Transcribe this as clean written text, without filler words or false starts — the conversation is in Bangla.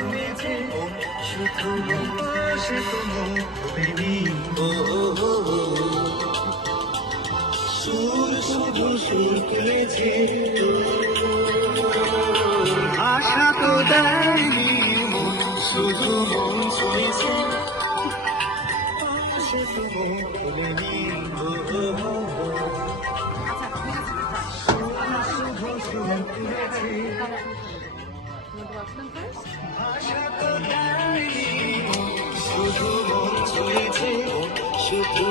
ছুঁয়েছে শুধু পাশে তোমার ভুলিনি সুর শুধু সুর তুলেছে আশা তো দেয়নি মন শুধু মন ছুঁয়েছে পাশে তোমার ভুলিনি শুধু সুর তুলেছে আশা তো দেয়নি শুধু মন ছুঁয়েছে শুধু